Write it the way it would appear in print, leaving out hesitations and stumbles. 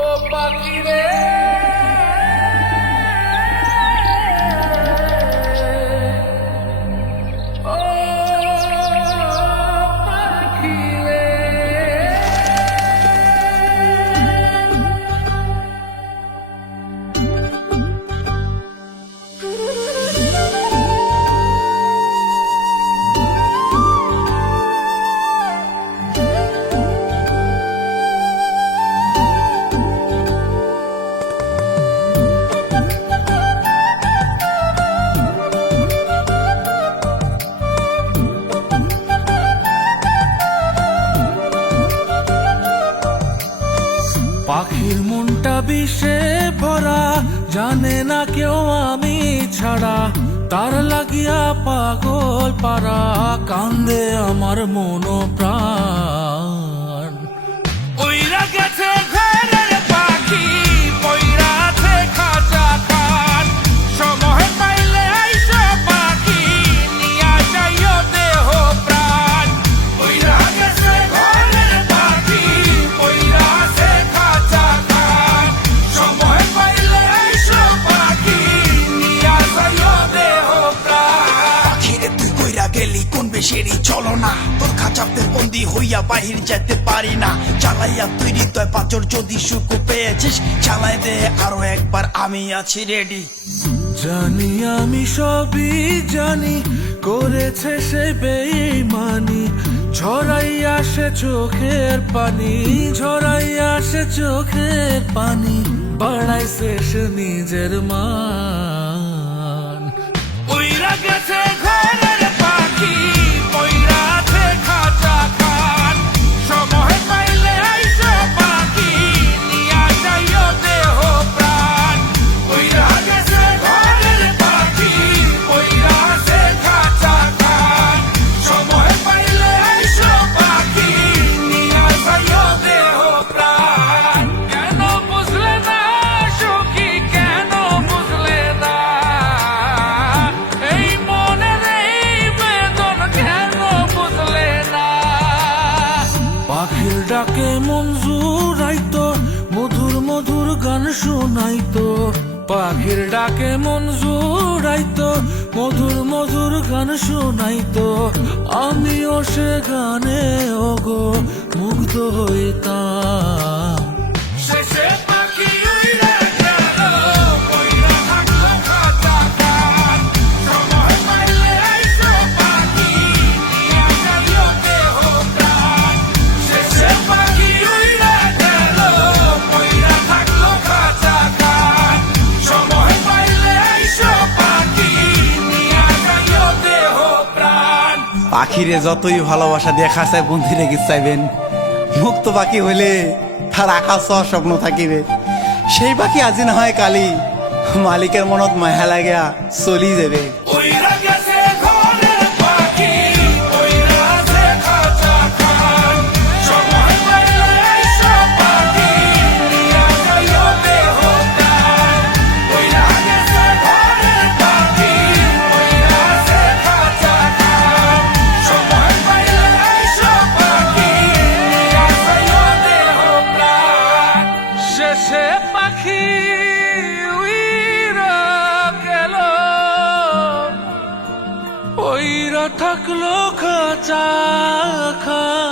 ও পাখি রে ও পাখি রে পাখির মনটা বিষে ভরা, জানে না কেউ আমি ছাড়া, তার লাগিয়া পাগল পারা, কান্দে আমার মন প্রাণ। উইরা গেছে ঘরের পাখি, পইরা আছে খাঁচা খান, সময় পাইলে আইসো পাখি, নিয়া যাইও দেহ প্রাণ। উইরা গেছে ঘরের পাখি, পইরা আছে খাঁচা খান, সময় পাইলে আইসো পাখি, নিয়া যাইও দেহ প্রাণ। পাখিরে তুই কইরা গেলি কোন বেশেরই চলো না, তোর খাঁচাতে বন্দি হইয়া বাহির যেতে পারি না। চালাইয়া তুই হৃদয় পাথর, যদি সুখ পেয়েছিস চালাই দে আরো একবার, আমি আছি রেডি। জানি আমি সবই জানি, করেছে সে বেঈমানি, ঝরাইয়া সে চোখের পানি, ঝরাইয়া সে চোখের পানি, বাড়াইছে সে নিজের মান। উইরা গেছে ঘরের পাখি, পইরা আছে খাঁচা খান, সময় পাইলে আইসো পাখি, নিয়া যাইও দেহ প্রাণ। উইরা গেছে ঘরের পাখি, পইরা আছে খাঁচা খান, সময় পাইলে আইসো পাখি, নিয়া যাইও দেহ প্রাণ। কেন বুঝলে না সখী, কেন বুঝলে না এই মনের এই বেদন, কেন বুঝলে না? পাখির ডাকে মন জুড়াইতো, মধুর মধুর গান শোনাইতো, পাখির ডাকে মন জুড়াইতো, মধুর মধুর গান শোনাইতো, আমিও সে গানে ওগো মুগ্ধ হইতাম। শেষে পাখি উইরা গেল, পইরা থাকলো খাঁচা খান, সময় পাইলে আইসো পাখি, নিয়া যাইও দেহ প্রাণ। শেষে পাখি উইরা গেল, পইরা থাকলো খাঁচা খান, সময় পাইলে আইসো পাখি, নিয়া যাইও দেহ প্রাণ। পাখিরে যতই ভালোবাসা দিয়ে খাঁচায় বন্দি রেখে চাইবেন, মুক্ত পাখি হইলে তার আকাশ স্বপ্ন থাকিবে। সেই পাখি আজি না হয় কালি, মালিকের মনত মায়া লাগিয়া চলি যাবে। উইরা গেছে ঘরের পাখি, পইরা আছে খাঁচা খান, সময় পাইলে আইসো পাখি, নিয়া যাইও দেহ প্রাণ। উইরা গেছে ঘরের পাখি, পইরা আছে খাঁচা খান, সময় পাইলে আইসো পাখি, নিয়া যাইও দেহ প্রাণ। শেষে পাখি উইরা গেল, পইরা থাকলো খাঁচা খান।